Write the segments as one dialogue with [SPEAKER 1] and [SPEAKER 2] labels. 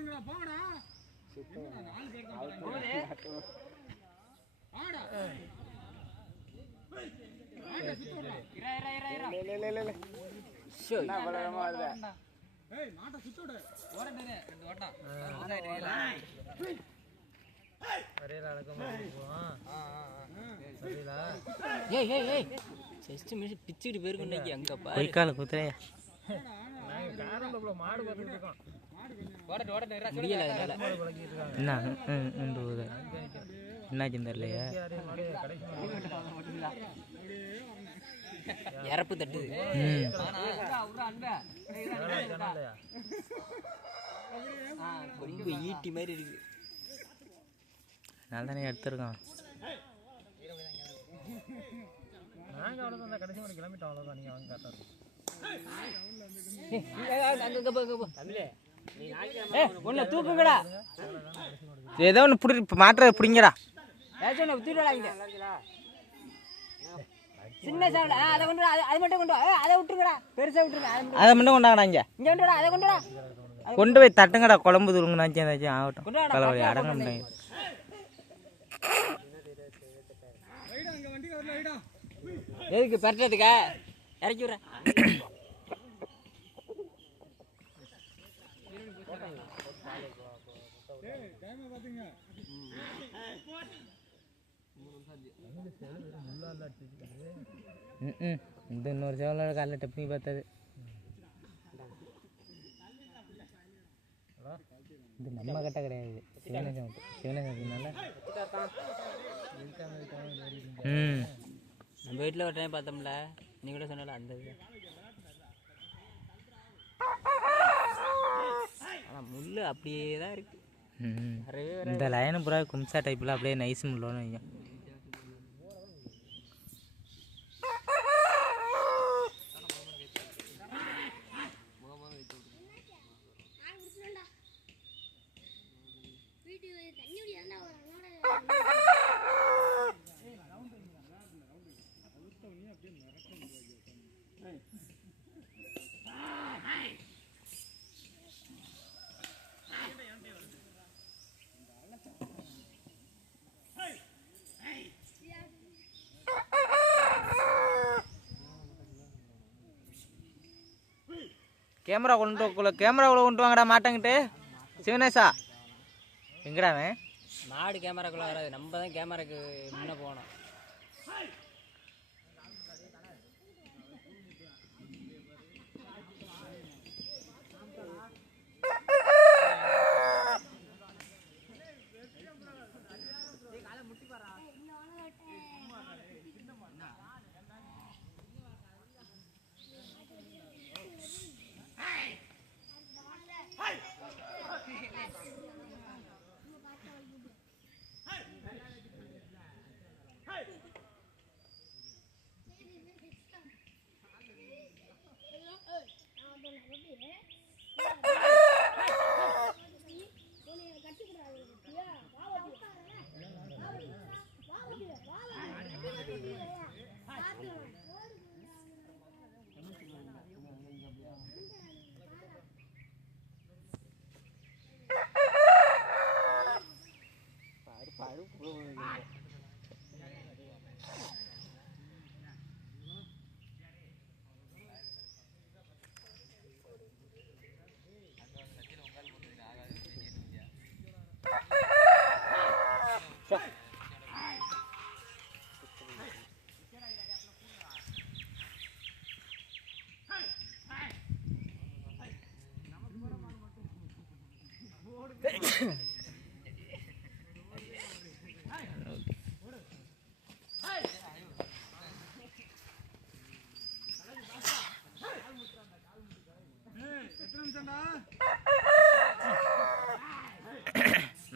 [SPEAKER 1] விடுங்கடா போங்கடா. என்னடா நாலு பேர் தான் போறாங்க. வாடா. வாடா, சுத்து விடுடா.
[SPEAKER 2] இல்லை இல்லை இல்லை இல்லை. என்ன பலகரமாக வருது?
[SPEAKER 1] ஏய் மாட்டை சுத்து விடு.
[SPEAKER 3] ஏய். ஏய். ஏய். ஜஸ்ட் மினிட் பிச்சுக்கிட்டு போயிருக்கு இன்னைக்கு அங்க பாரு.
[SPEAKER 4] பொய்க்கால குதிரையா
[SPEAKER 3] முடியல அதனால
[SPEAKER 4] என்ன? ம், ம், போகுது என்னாச்சுன்னு தெரியலையா
[SPEAKER 3] இறப்பு தட்டுது.
[SPEAKER 4] ம்.
[SPEAKER 3] ரொம்ப ஈட்டி மாதிரி இருக்கு.
[SPEAKER 4] நான் தானே எடுத்திருக்கான்
[SPEAKER 3] ஒன்னு தூக்குங்கடா
[SPEAKER 4] ஏதோ ஒன்று பிடி மாட்டுற பிடிங்கடா.
[SPEAKER 3] ஏதாச்சும் ஒன்று தூக்கிடா இங்க சின்ன சவுண்ட் அதை கொண்டு அது மட்டும் கொண்டு அதை விட்டுருங்கடா. பெருசா விட்டுருங்க அதை மட்டும்.
[SPEAKER 4] கொண்டாங்கடா இங்கே.
[SPEAKER 3] இங்க கொண்டு வாடா அதை கொண்டு வாடா
[SPEAKER 4] கொண்டு போய் தட்டுங்கடா குழம்பு துருங்கனாச்சும் ஏதாச்சும் ஆகட்டும். தலைவலி அடங்க முடியாது.
[SPEAKER 3] எதுக்கு பரட்டுறதுக்கா? இறக்கி விட்றேன்
[SPEAKER 1] ஏய், time அ பாத்துங்க.
[SPEAKER 4] ம் ம் இந்த இன்னொரு சேவலோட காலைல டெப்னி பார்த்தது இது நம்ம கட்ட கிடையாது சிவனேசம் சிவனேசத்தினால ம்
[SPEAKER 3] நம்ம வீட்டில் ஒரு டைம் பார்த்தோம்ல நீ கூட சொன்னல அந்த இது ஆனால் முள் அப்படியே தான் இருக்கு
[SPEAKER 4] ம்.
[SPEAKER 3] வரவே
[SPEAKER 4] இந்த லைனு பூரா கும்சா டைப்பில் அப்படியே நைஸ் முள்ளோன்னு வைங்க கேமரா கொண்டு கேமரா கேமராக்குள்ள கொண்டு வாங்கடா மாட்டேங்கிட்டு. சிவனேசா. எங்கடா
[SPEAKER 3] மாடு கேமராக்குள்ளே வராது. நம்ம தான் கேமராக்கு முன்னே போகணும்.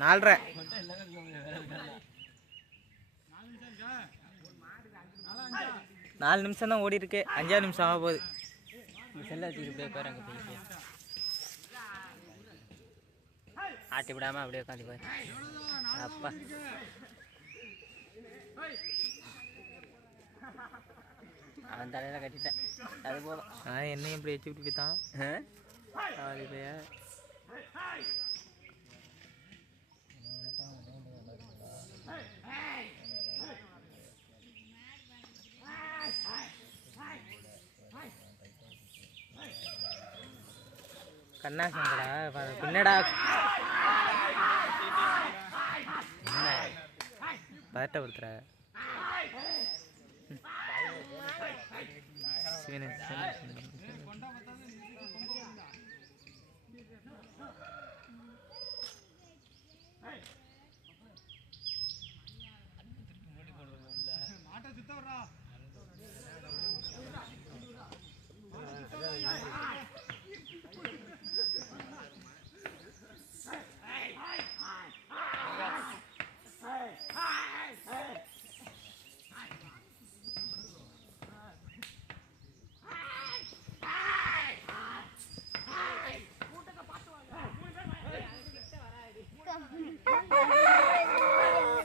[SPEAKER 4] நாலரை.
[SPEAKER 1] நாலு நிமிஷம்
[SPEAKER 4] தான் ஓடி இருக்கு அஞ்சாறு நிமிஷம் ஆக போகுது.
[SPEAKER 3] செல்ல வச்சுக்கிட்டு போய் பாரு அங்கே போய் ஆட்டி விடாமல் அப்படியே உட்காந்து போய். அப்பா. அவன் தலையில் கட்டிட்டேன். அது போதும்.
[SPEAKER 4] ஆ என்னையும் இப்படி வச்சு விட்டு தான் ஆடிப்பையா
[SPEAKER 3] கண்ணா சங்கடா பின்னடா. பதட்டப்படுத்துற சிவனே, சிவனே, சிவனே, சிவனே.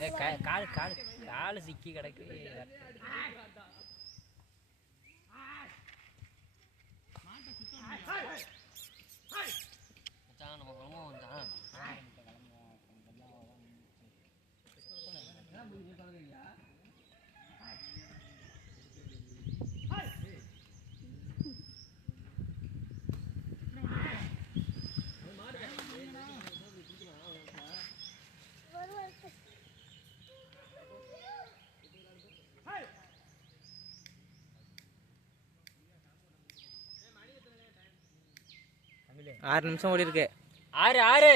[SPEAKER 3] ஏய், கா- கால் கால் கால் சிக்கி கிடக்கு. ஆறு நிமிஷம் ஓடி இருக்கு ஆறு ஆறு.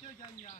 [SPEAKER 5] 教教你啊。